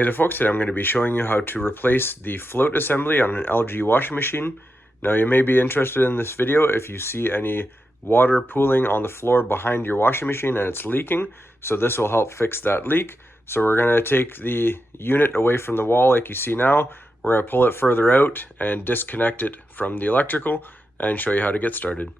Hey there folks, today I'm going to be showing you how to replace the float assembly on an LG washing machine. Now you may be interested in this video if you see any water pooling on the floor behind your washing machine and it's leaking, so this will help fix that leak. So we're going to take the unit away from the wall like you see now, we're going to pull it further out and disconnect it from the electrical and show you how to get started.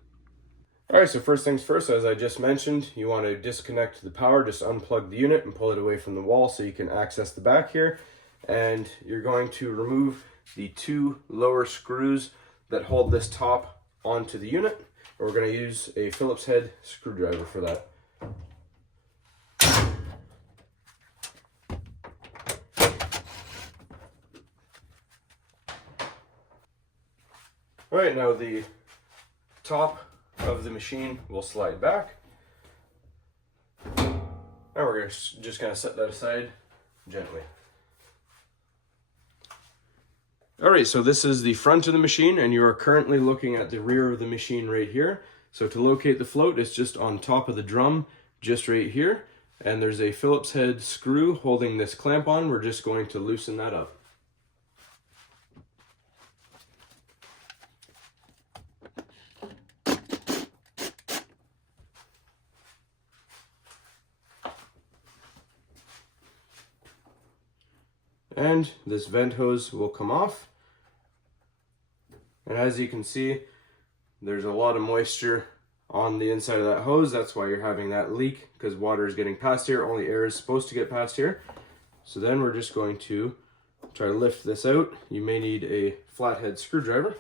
Alright, so first things first, as I just mentioned, you want to disconnect the power, just unplug the unit and pull it away from the wall so you can access the back here. And you're going to remove the two lower screws that hold this top onto the unit. And we're going to use a Phillips head screwdriver for that. Alright, now the top of the machine will slide back. Now we're just going to set that aside gently. Alright, so this is the front of the machine and you are currently looking at the rear of the machine right here. So to locate the float, it's just on top of the drum, just right here. And there's a Phillips head screw holding this clamp on. We're just going to loosen that up. And this vent hose will come off. And as you can see, there's a lot of moisture on the inside of that hose. That's why you're having that leak, because water is getting past here. Only air is supposed to get past here. So then we're just going to try to lift this out. You may need a flathead screwdriver.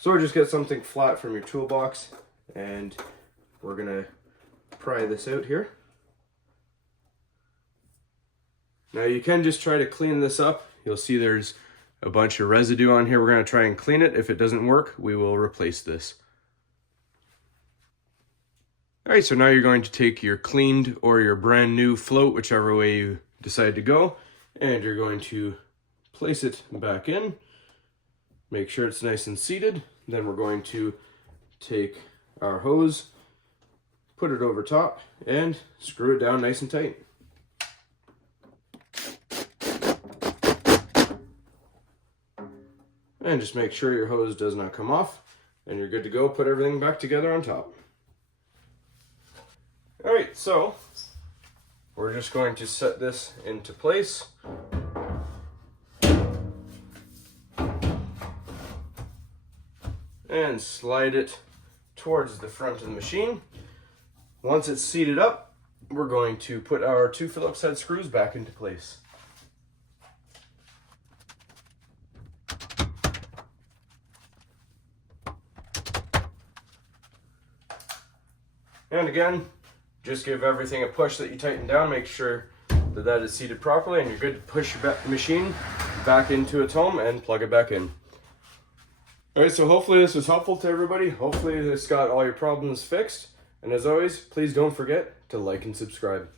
So just get something flat from your toolbox and we're gonna pry this out here. Now you can just try to clean this up. You'll see there's a bunch of residue on here. We're going to try and clean it. If it doesn't work, we will replace this. Alright, so now you're going to take your cleaned or your brand new float, whichever way you decide to go, and you're going to place it back in. Make sure it's nice and seated. Then we're going to take our hose, put it over top, and screw it down nice and tight. And just make sure your hose does not come off and you're good to go. Put everything back together on top. Alright, so we're just going to set this into place. And slide it towards the front of the machine. Once it's seated up, we're going to put our two Phillips head screws back into place. And again, just give everything a push that you tighten down. Make sure that that is seated properly and you're good to push your machine back into its home and plug it back in. Alright, so hopefully this was helpful to everybody. Hopefully this got all your problems fixed. And as always, please don't forget to like and subscribe.